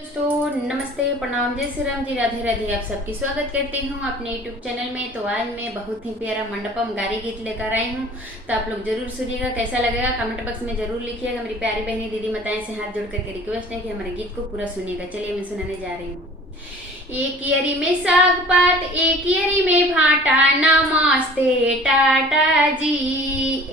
दोस्तों नमस्ते, प्रणाम, जय श्री राम जी, राधे राधे। आप सबकी स्वागत करती हूँ अपने यूट्यूब चैनल में। तो आज मैं बहुत ही प्यारा मंडपम गारी गीत लेकर आई हूँ, तो आप लोग जरूर सुनिएगा। कैसा लगेगा कमेंट बॉक्स में जरूर लिखिएगा। मेरी प्यारी बहनी दीदी माताएं से हाथ जोड़ करके रिक्वेस्ट है कि हमारे गीत को पूरा सुनिएगा। चलिए मैं सुनाने जा रही हूँ। एक यरी में साग पात, एक यरी में भाटा, नमस्ते टाटा जी।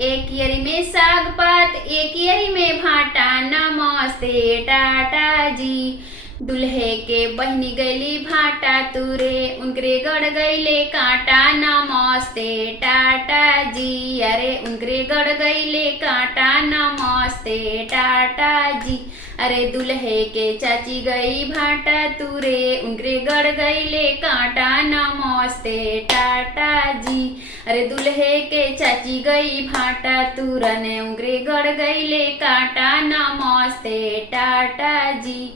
एक यरी में साग पात, एक यरी में भाटा, नमस्ते टाटा जी। दुल्हे के बहनी गैली भाटा तुरे, उनकरे गड़ गईले कांटा, नमस्ते टाटा जी। अरे उनकरे गड़ गईले कांटा, नमस्ते टाटा जी। अरे दुल्हे के चाची गई भाटा तुरे, उनकरे गड़ गईले कांटा, नमस्ते टाटा जी। अरे दुल्हे के चाची गई भाटा तुरने, उनकरे गड़ गईले कांटा, नमस्ते टाटा जी।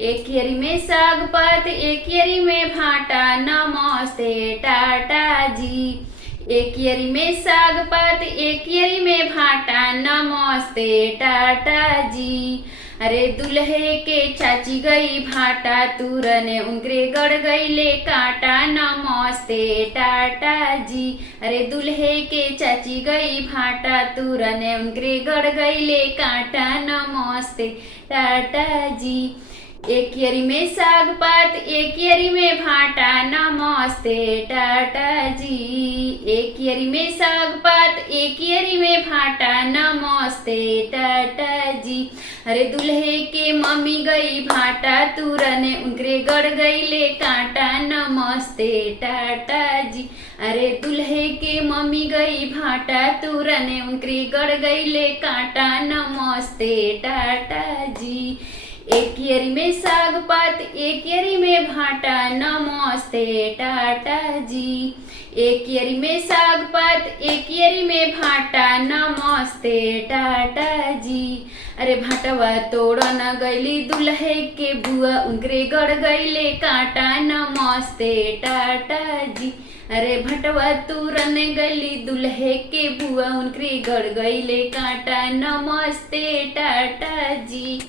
एक यरी में साग पात, एक यरी में भाटा, नमस्ते टाटा जी। एक यरी में साग पात, एक यरी में भाटा, नमस्ते टाटा जी। अरे दुल्हे के चाची गई भाटा तुरने, उनकरे गड़ गईले कांटा, नमस्ते टाटा जी। अरे दुल्हे के चाची गई भाटा तुरने, उनकरे गड़ गईले कांटा, नमस्ते टाटा जी। एक यरी में साग पात, एक यरी में भाटा, नमस्ते टाटा जी। एक यरी में साग पात, एक यरी में भाटा, नमस्ते टाटा जी। अरे दुल्हे के मम्मी गई भाटा तुरने, उनकरे गड़ गईले कांटा, नमस्ते टाटा जी। अरे दुल्हे के मम्मी गई भाटा तुरने, उनकरे गड़ गईले कांटा, नमस्ते टाटा जी। एक यरी में साग पात, एक यरी में भाटा, नमस्ते टाटा जी। एक यरी में साग पात, एक यरी में भाटा, नमस्ते टाटा जी। अरे भाटवा तोड़न गईली दुल्हे के बुआ, उनकरे गड़ गईले कांटा, नमस्ते टाटा जी। अरे भटवा तुरन गली दुल्हे के बुआ, उनकरे गड़ गईले कांटा, नमस्ते टाटा जी।